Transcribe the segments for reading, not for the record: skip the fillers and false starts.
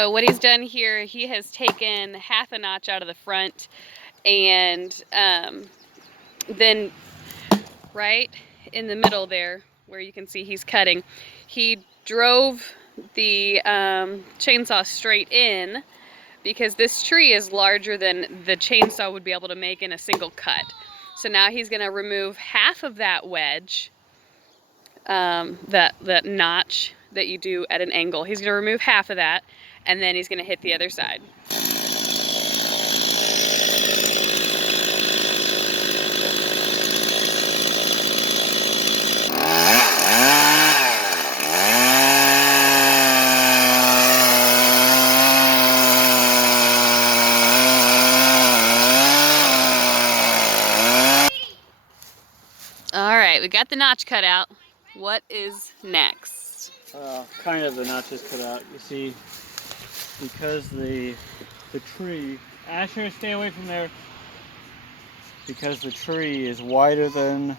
So what he's done here, he has taken half a notch out of the front, and then right in the middle there, where you can see he's cutting, he drove the chainsaw straight in, because this tree is larger than the chainsaw would be able to make in a single cut. So now he's going to remove half of that wedge, that notch that you do at an angle. He's going to remove half of that, and then he's going to hit the other side. All right, we got the notch cut out. What is next? Kind of the notch is cut out. You see, because the tree, Asher, stay away from there. Because the tree is wider than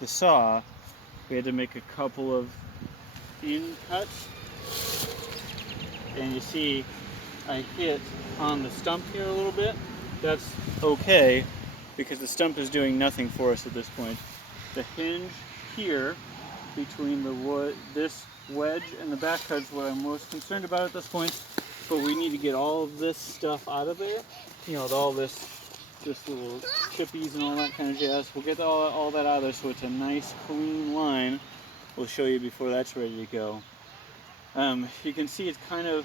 the saw, we had to make a couple of in cuts. And you see, I hit on the stump here a little bit. That's okay, because the stump is doing nothing for us at this point. The hinge here between the wood, this wedge and the back cut is what I'm most concerned about at this point. But we need to get all of this stuff out of there. You know, all this little chippies and all that kind of jazz. We'll get all that out of there so it's a nice clean line. We'll show you before that's ready to go. You can see it's kind of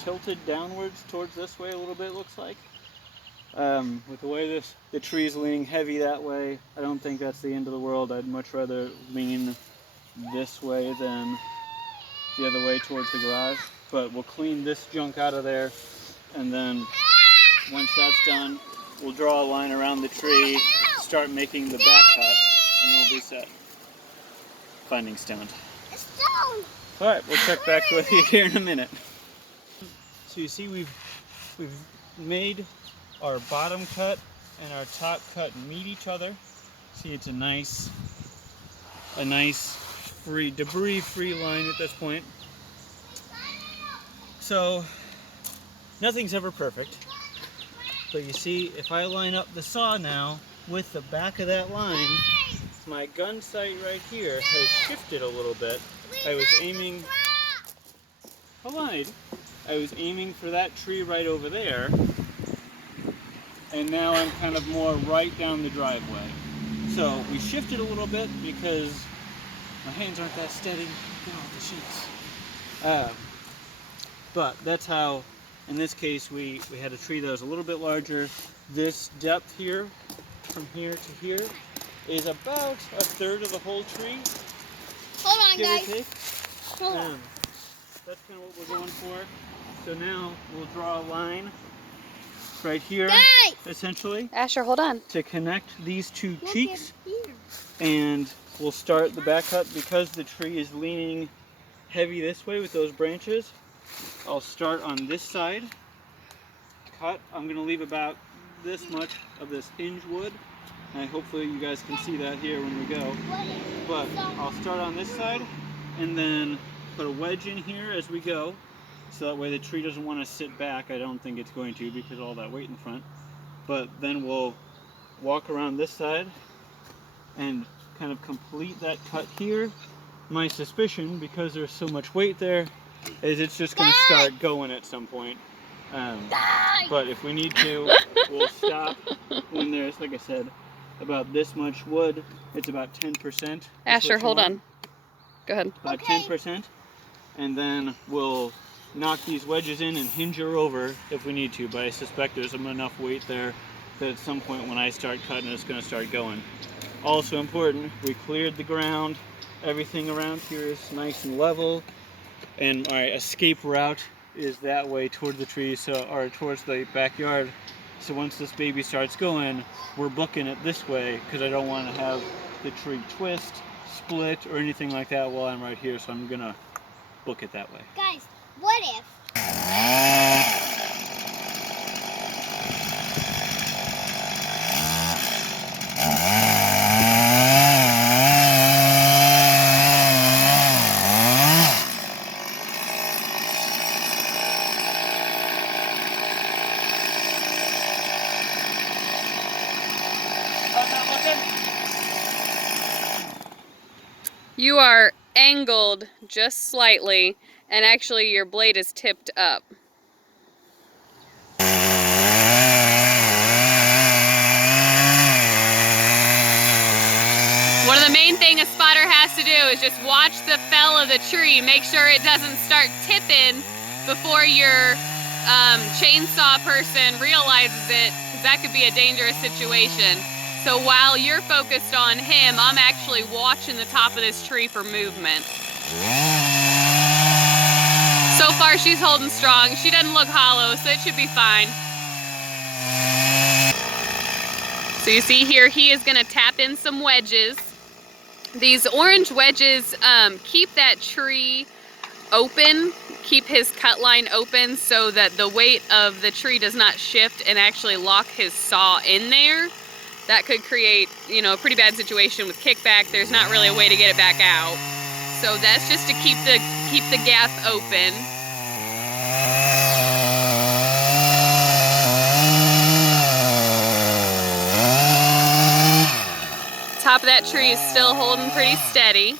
tilted downwards towards this way a little bit, looks like. With the way the tree is leaning heavy that way, I don't think that's the end of the world. I'd much rather lean this way than the other way towards the garage. But we'll clean this junk out of there, and then once that's done, we'll draw a line around the tree, start making the back cut, and we'll be set. Finding stoned. Alright, we'll check back with you here in a minute. So you see we've made our bottom cut and our top cut meet each other. See, it's a nice debris-free line at this point. So nothing's ever perfect, but you see, if I line up the saw now with the back of that line, my gun sight right here has shifted a little bit. I was aiming, hold on, Aiden. I was aiming for that tree right over there, and now I'm kind of more right down the driveway. So we shifted a little bit because my hands aren't that steady. Get off the sheets. But that's how, in this case, we had a tree that was a little bit larger. This depth here, from here to here, is about a third of the whole tree. Hold on, guys. Hold on. That's kind of what we're going for. So now we'll draw a line right here, essentially. Asher, hold on. To connect these two cheeks. And we'll start the back cut because the tree is leaning heavy this way with those branches. I'll start on this side. Cut. I'm going to leave about this much of this hinge wood. And hopefully you guys can see that here when we go. But I'll start on this side and then put a wedge in here as we go. So that way the tree doesn't want to sit back. I don't think it's going to because of all that weight in front. But then we'll walk around this side and kind of complete that cut here. My suspicion, because there's so much weight there, is it's just going to start going at some point. But if we need to, we'll stop when there's, like I said, about this much wood. It's about 10%. Asher, hold on. Go ahead. About 10%. And then we'll knock these wedges in and hinge her over if we need to. But I suspect there's enough weight there that at some point when I start cutting, it's going to start going. Also important, we cleared the ground. Everything around here is nice and level. And our escape route is that way toward the trees, or towards the backyard. So once this baby starts going, we're booking it this way because I don't want to have the tree twist, split, or anything like that while I'm right here. So I'm gonna book it that way. Guys, what if? You are angled just slightly, and actually your blade is tipped up. One of the main things a spotter has to do is just watch the fell of the tree. Make sure it doesn't start tipping before your chainsaw person realizes it, because that could be a dangerous situation. So while you're focused on him, I'm actually watching the top of this tree for movement. So far she's holding strong. She doesn't look hollow, so it should be fine. So you see here, he is gonna tap in some wedges. These orange wedges keep that tree open, keep his cut line open so that the weight of the tree does not shift and actually lock his saw in there. That could create, you know, a pretty bad situation with kickback. There's not really a way to get it back out. So that's just to keep the gap open. Top of that tree is still holding pretty steady.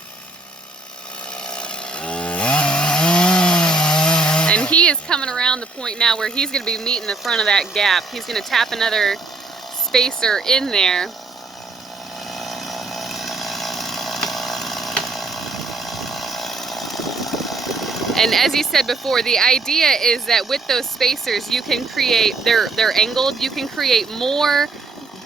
And he is coming around the point now where he's going to be meeting the front of that gap. He's going to tap another spacer in there. And as you said before, the idea is that with those spacers you can create, they're angled, you can create more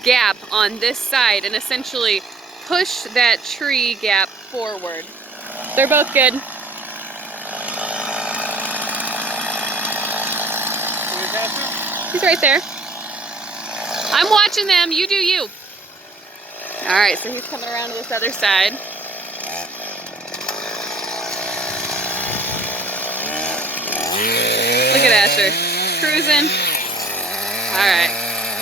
gap on this side and essentially push that tree gap forward. They're both good. He's right there. I'm watching them, you do you. All right, so he's coming around to this other side. Look at Asher, cruising. All right,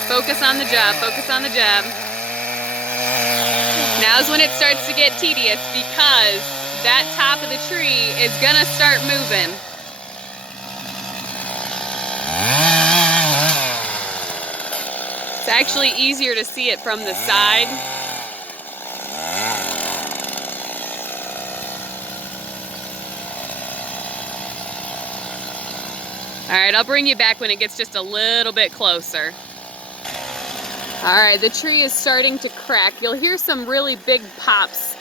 focus on the job, focus on the job. Now's when it starts to get tedious because that top of the tree is gonna start moving. It's actually easier to see it from the side. All right, I'll bring you back when it gets just a little bit closer. All right, the tree is starting to crack. You'll hear some really big pops.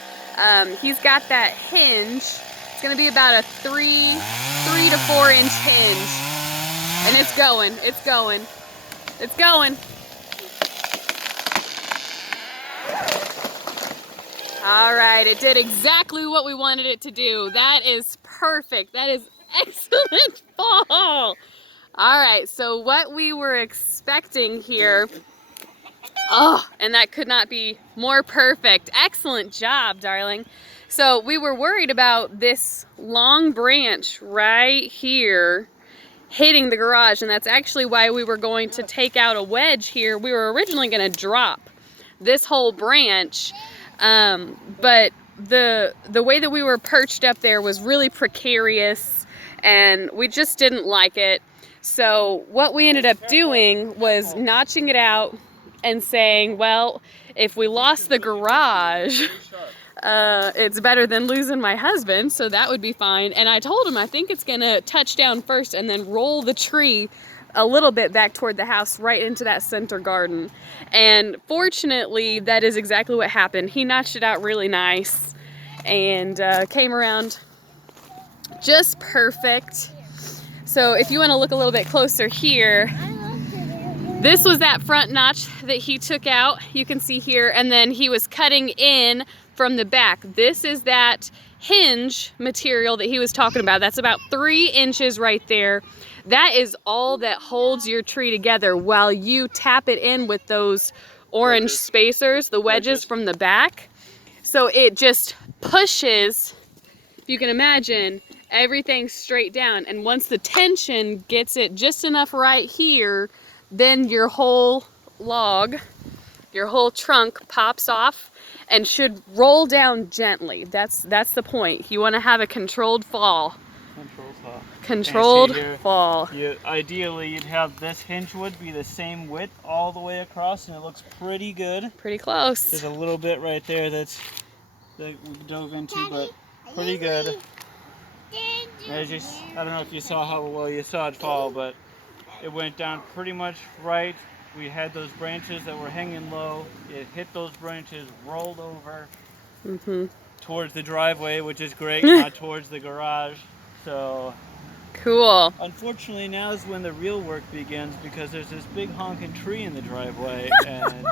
He's got that hinge. It's gonna be about a 3 to 4 inch hinge. And it's going, it's going, it's going. All right, it did exactly what we wanted it to do. That is perfect. That is excellent fall. All right, so what we were expecting here, oh, and that could not be more perfect. Excellent job, darling. So we were worried about this long branch right here hitting the garage, and that's actually why we were going to take out a wedge here. We were originally going to drop this whole branch, but the way that we were perched up there was really precarious, and we just didn't like it. So what we ended up doing was notching it out and saying, well, if we lost the garage, it's better than losing my husband, so that would be fine. And I told him I think it's gonna touch down first and then roll the tree a little bit back toward the house right into that center garden. And fortunately, that is exactly what happened. He notched it out really nice and came around just perfect. So if you want to look a little bit closer here, this was that front notch that he took out, you can see here, and then he was cutting in from the back. This is that hinge material that he was talking about. That's about 3 inches right there. That is all that holds your tree together while you tap it in with those orange spacers, the wedges from the back. So it just pushes, if you can imagine, everything straight down. And once the tension gets it just enough right here, then your whole log, your whole trunk pops off and should roll down gently. That's the point. You want to have a controlled fall. Controlled here, fall. ideally, you'd have this hinge wood be the same width all the way across, and it looks pretty good. Pretty close. There's a little bit right there that we dove into, but pretty good. I don't know if you saw how well you saw it fall, but it went down pretty much right. We had those branches that were hanging low. It hit those branches, rolled over towards the driveway, which is great, not towards the garage. So Cool. unfortunately, now is when the real work begins, because there's this big honking tree in the driveway, and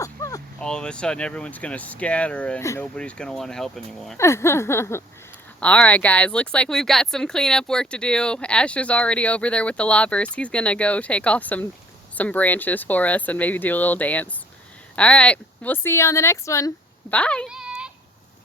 all of a sudden everyone's going to scatter and nobody's going to want to help anymore. All right, guys, looks like we've got some cleanup work to do. Asher's already over there with the loppers. He's gonna go take off some branches for us and maybe do a little dance. All right, we'll see you on the next one. Bye.